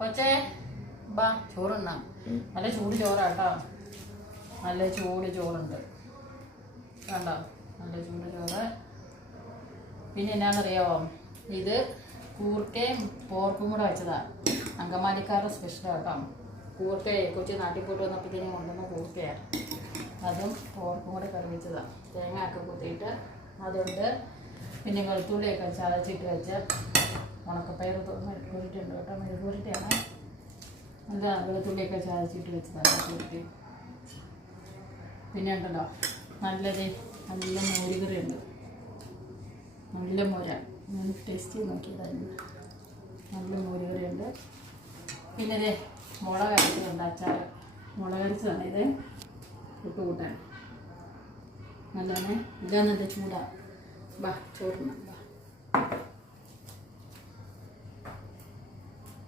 കൊച്ചേ ബാ ചോറുണ്ണാം. നല്ല ചൂട് ചോറാട്ടോ, നല്ല ചൂട് ചോറുണ്ട് കണ്ടോ, നല്ല ചൂട് ചോറ്. പിന്നെ എന്നാണെന്നറിയാമോ, ഇത് കൂർക്കയും പോർക്കും കൂടെ വെച്ചതാണ്. അങ്കമാലിക്കാരുടെ സ്പെഷ്യലാണ് കേട്ടോ. കൂർക്കയെ കൊച്ചി നാട്ടിൽ പോയിട്ട് വന്നപ്പോഴത്തേനും കൊണ്ടുവന്ന കൂർക്കയാണ്. അതും പോർക്കും കൂടെ കറി വെച്ചതാണ്. തേങ്ങ ഒക്കെ കുത്തിയിട്ട് അതുകൊണ്ട് പിന്നെ വെളുത്തുള്ളിയൊക്കെ ചതച്ചിട്ട് വെച്ച് ഉണക്കപ്പയർ മെഴുകുവരട്ടിയുണ്ട് കേട്ടോ. മെഴുകുവരട്ടിയാണ്, എന്താ വെളുത്തുള്ളിയൊക്കെ ചതച്ചിട്ട് വെച്ചതാണ് കൂർത്തി. പിന്നെ ഉണ്ടല്ലോ നല്ല മോരുകറിയുണ്ട്, നല്ല മോരാണ്. ഞാൻ ടേസ്റ്റ് ചെയ്ത് നോക്കിയതായിരുന്നു. നല്ല മോരുകറിയുണ്ട്. പിന്നെ ഇത് മുളക് അരച്ചതുണ്ട്, അച്ചാർ മുളക് അരച്ചതാണ്. ഇത് ഉപ്പ് കൂട്ടാൻ നല്ലതാണ്. ഇതാ നല്ല ചൂടാണ്. ബാ ചോറിന് ബാ.